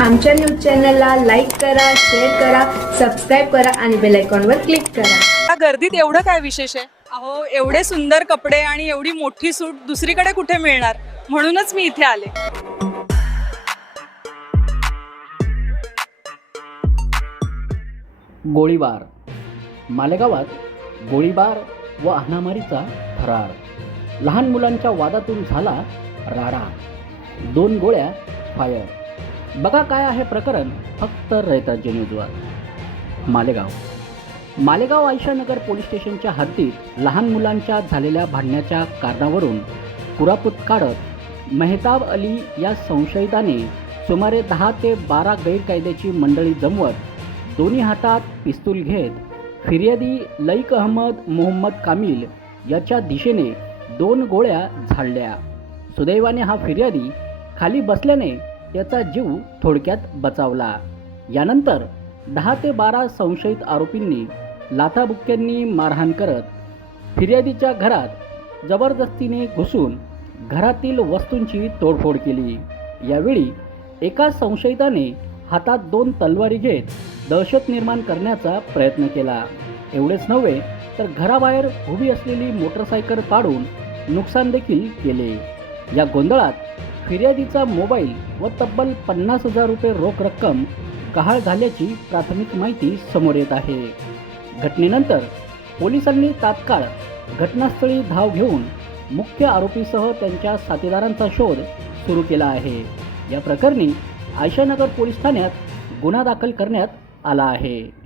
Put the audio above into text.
आमच्या न्यूज चॅनलला लाईक करा शेअर करा सबस्क्राईब करा आणि बेल आयकॉनवर क्लिक करा. या गर्दीत एवढं काय विशेष आहे? अहो एवढे सुंदर कपडे आणि एवढी मोठी सूट दुसरीकडे कुठे मिळणार? म्हणूनच मी इथे आले. गोळीबार. मालेगावात गोळीबार व हाणामारीचा फरार. लहान मुलांच्या वादातून झाला राडा. दोन गोळ्या फायर. बघा काय आहे प्रकरण. फक्त रयताज्य न्यूजवर मालेगाव. मालेगाव आयशानगर पोलीस स्टेशनच्या हद्दीत लहान मुलांच्या झालेल्या भांडण्याच्या कारणावरून कुरापूत काढत मेहताब अली या संशयिताने सुमारे दहा ते बारा गैरकायद्याची मंडळी जमवत दोन्ही हातात पिस्तूल घेत फिर्यादी लईक अहमद मोहम्मद कामिल याच्या दिशेने दोन गोळ्या झाडल्या. सुदैवाने हा फिर्यादी खाली बसल्याने त्याचा जीव थोडक्यात बचावला. यानंतर दहा ते बारा संशयित आरोपींनी लाथाबुक्क्यांनी मारहाण करत फिर्यादीच्या घरात जबरदस्तीने घुसून घरातील वस्तूंची तोडफोड केली. यावेळी एका संशयिताने हातात दोन तलवारी घेत दहशत निर्माण करण्याचा प्रयत्न केला. एवढेच नव्हे तर घराबाहेर उभी असलेली मोटरसायकल काढून नुकसान देखील केले. या गोंधळात फिर्यादीचा मोबाईल व तब्बल पन्नास हजार रुपये रोख रक्कम गहाळ झाल्याची प्राथमिक माहिती समोर येत आहे. घटनेनंतर पोलिसांनी तात्काळ घटनास्थळी धाव घेऊन मुख्य आरोपीसह त्यांच्या साथीदारांचा शोध सुरू केला आहे. या प्रकरणी आयशानगर पोलीस ठाण्यात गुन्हा दाखल करण्यात आला आहे.